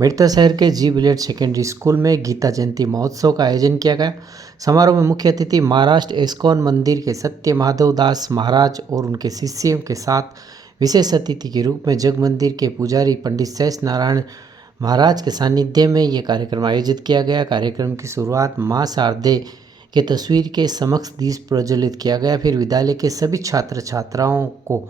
मेड़ता शहर के जी village secondary school में गीता जयंती महोत्सव का आयोजन किया गया। समारोह में मुख्य अतिथि महाराष्ट्र इस्कॉन मंदिर के सत्य माधव दास महाराज और उनके शिष्यों के साथ विशेष अतिथि के रूप में जग मंदिर के पुजारी पंडित शेष नारायण महाराज के सानिध्य में यह कार्यक्रम आयोजित किया गया। कार्यक्रम की शुरुआत माँ शारदे के तस्वीर के समक्ष दीप प्रज्वलित किया गया। फिर विद्यालय के सभी छात्र छात्राओं को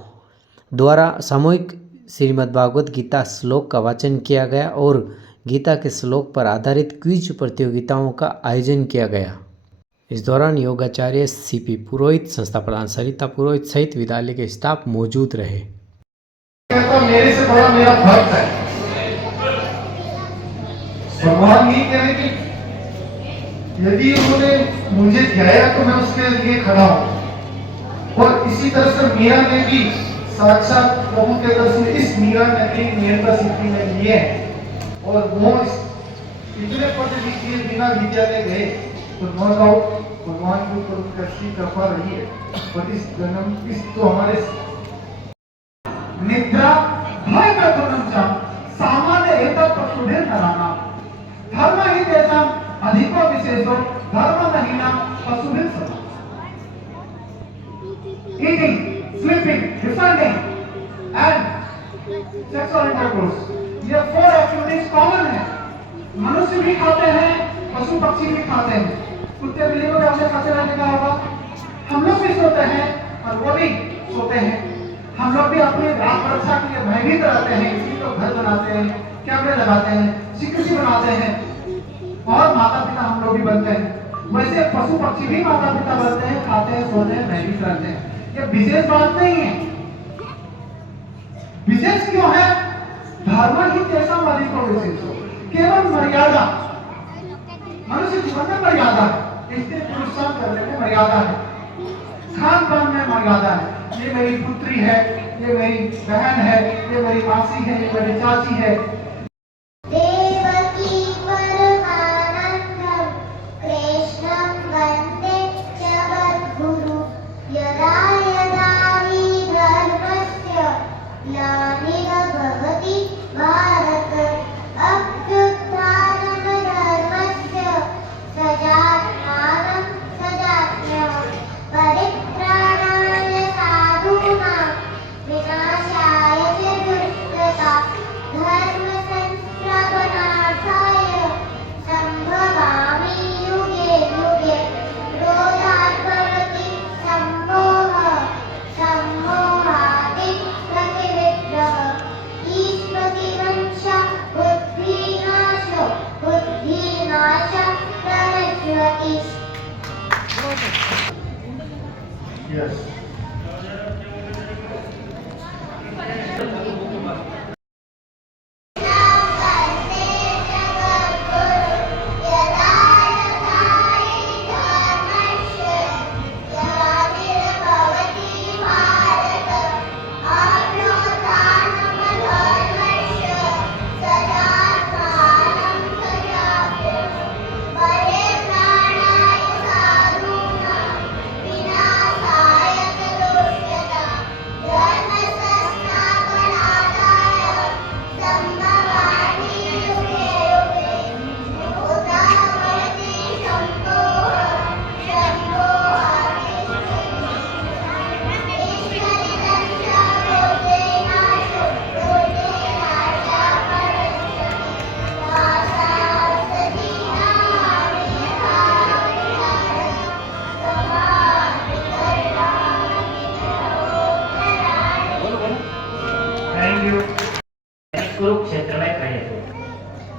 द्वारा सामूहिक श्रीमद्भागवत गीता श्लोक का वाचन किया गया और गीता के श्लोक पर आधारित क्विज प्रतियोगिताओं का आयोजन किया गया। इस दौरान योगाचार्य सीपी पुरोहित, संस्था प्रधान सरिता पुरोहित सहित विद्यालय के स्टाफ मौजूद रहे। मेरे से बड़ा मेरा भक्त है। भगवान ये कह रहे कि यदि उन्होंने मुझे ध्याया तो मैं उसके लिए खड़ा हूं। और इसी तरह से मीरा ने भी साक्षात प्रभु के दर्शन इस मीरा नगरी मेड़ता सिटी में लिए हैं और वो इतने पढ़े लिखे बिना विद्यालय गए तो नो डाउट भगवान के ऊपर उनका कृपा रही है। और इस जन्म इस तो हमारे निद्रा भय का जन्म जा सामान्य एतत् पशुधे नराना धर्म ही तेषां अधिको विशेषो धर्म महीना पशुधे सदा eating, sleeping, descending, and sexual intercourse. ये 4 एक्टिविटीज कॉमन है। मनुष्य भी खाते हैं, पशु पक्षी भी खाते हैं। कुत्ते बिल्ली को हमने खाते रहने का होगा। हम लोग भी सोते हैं और वो भी सोते हैं। हम लोग भी अपनी रात रक्षा के लिए भयभीत रहते हैं, इसलिए तो घर बनाते हैं, कैमरे लगाते हैं, सिक्योरिटी बनाते हैं और माता पिता हम लोग भी बनते हैं। वैसे पशु पक्षी भी माता पिता बनते हैं, खाते हैं, सोते हैं, भयभीत रहते हैं। ये विशेष बात नहीं है। विशेष क्यों है? धर्म ही तेषां अधिको विशेषो केवल मर्यादा मनुष्य जीवन में मर्यादा है। स्त्री पुरुष सब करने में मर्यादा है, खान पान में मर्यादा है। ये मेरी पुत्री है, ये मेरी बहन है, ये मेरी मासी है, ये मेरी चाची है। Yes. कुरुक्षेत्र में खड़े हुए,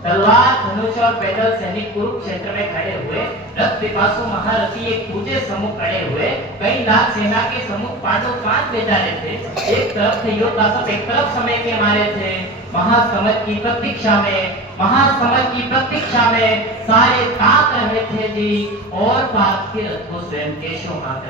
तलवार धनुष और पैदल सैनिक कुरुक्षेत्र में खड़े हुए, रथ पिपासु महारथी एक पूजे सम्मुख खड़े हुए, कई लाख सेना के सम्मुख पांडव 5 बेचारे थे। एक तरफ थे योद्धा सब, एक तरफ समय के मारे थे। महासमर की प्रतीक्षा में सारे ताक रहे थे जी, और पाप के रथ को स्वयं केशव हाँक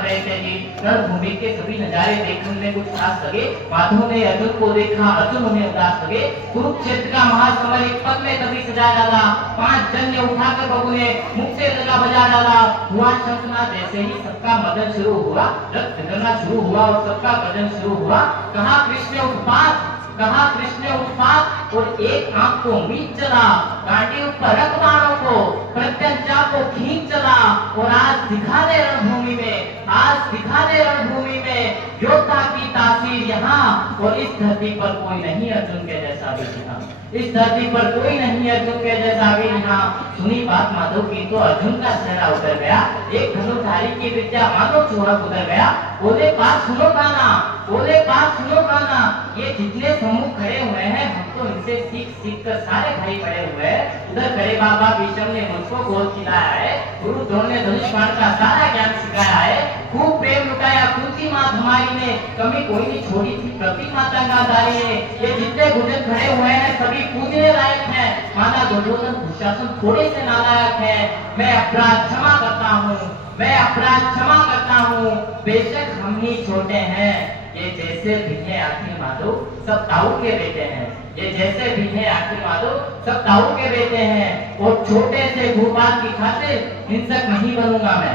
रहे थे जी, रणभूमि के सभी नजारे देखने में कुछ खास लगे। माधव ने अर्जुन को देखा, अर्जुन उन्हें उदास लगे। कुरुक्षेत्र का महासमर एक पल में तभी सजा डाला। 5 जन्य उठाकर बबू ने मुख से लगा बजा डाला। हुआ शंखनाद, जैसे ही सबका मदन शुरू हुआ, रथ निकलना शुरू हुआ और सबका भजन शुरू हुआ। कहा कृष्ण उत्पात, कहा कृष्ण उत्पात और एक आंख को मीच चला, गांडीव पर रखवारों को प्रत्यंचा को खींच चला और आज दिखा दे रणभूमि में, आज दिखा दे रणभूमि में योद्धा की तासीर यहाँ, और इस धरती पर कोई नहीं अर्जुन के जैसा भी यहाँ, इस धरती पर कोई नहीं अर्जुन के जैसा भी यहाँ। सुनी बात माधव की तो अर्जुन का चेहरा उतर गया, एक धनुर्धारी की विद्या मानो चूरक उतर गया। बोले पास सुनो गाना, बोले पास सुनो गाना, ये जितने समूह खड़े हुए हैं हम तो इनसे सीख सीख कर सारे भाई पड़े हुए हैं। उधर खड़े बाबा भीष्म ने मुझको गोद खिलाया है, गुरु द्रोण ने धनुष बाण का सारा ज्ञान सिखाया है, खूब प्रेम लुटाया कुंती माँ हमारी ने, कमी कोई नहीं छोड़ी थी प्रति माता गांधारी ने। ये जितने गुजर खड़े हुए हैं सभी पूजने लायक हैं, माना दुर्योधन दुशासन थोड़े से नालायक है। मैं अपराध क्षमा करता हूँ, मैं अपराध क्षमा करता हूँ, बेशक हम ही छोटे हैं। ये जैसे भी है आखिर माधव सब ताऊ के बेटे हैं, ये जैसे भी है आखिर माधव सब ताऊ के बेटे हैं। और छोटे से भूपाल की खातिर हिंसक नहीं बनूंगा मैं,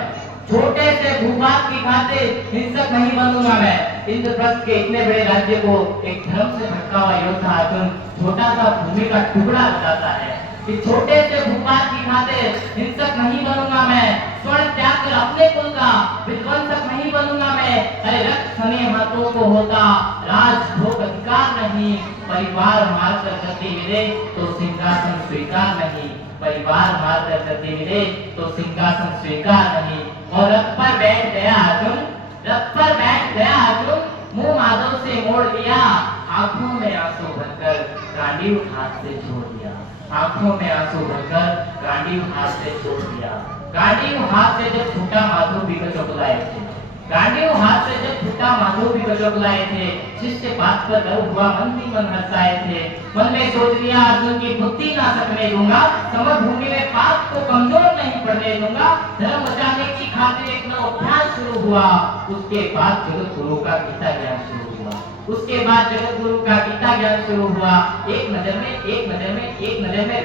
छोटे से भूपाल की खातिर हिंसक नहीं बनूंगा मैं। इंद्रप्रस्थ के इतने बड़े राज्य को एक धर्म से भटका हुआ योद्धा अर्जुन छोटा सा भूमि का टुकड़ा बताता है कि छोटे से भूपाल की खातिर हिंसक नहीं बनूंगा मैं, स्वर्ण त्याग कर अपने कुल का विध्वंसक नहीं बनूंगा मैं। अरे रक्त सने हाथों को होता राज भोग अधिकार नहीं, परिवार मारकर गति मिले तो सिंहासन स्वीकार नहीं, परिवार मारकर गति मिले तो सिंहासन स्वीकार नहीं। और रथ पर बैठ गया अर्जुन, रथ पर बैठ गया अर्जुन, मुंह माधव से मोड़ लिया, आंखों में आंसू भरकर गांडीव हाथ से छोड़ दिया, आंखों में आंसू भरकर गांडीव हाथ से छोड़ दिया। गांडीव हाथ से जब छूटा माधव भी चौकलाए थे, गांडीव हाथ से जब छूटा माधव भी चौकलाए थे, शिष्य बात पर गर्व हुआ मन ही मन हर्षाए थे। मन में सोच लिया अर्जुन की बुद्धि ना सकने दूंगा, समरभूमि में पाप को कमजोर नहीं पड़ने दूंगा। धर्म बचाने की खातिर एक नव अभ्यास शुरू हुआ, उसके बाद जगत गुरु का गीता ज्ञान शुरू हुआ, उसके बाद जगत गुरु का गीता ज्ञान शुरू हुआ। एक नजर में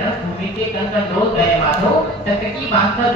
रणभूमि के कण कण डोल गए माधव, टकटकी बांधकर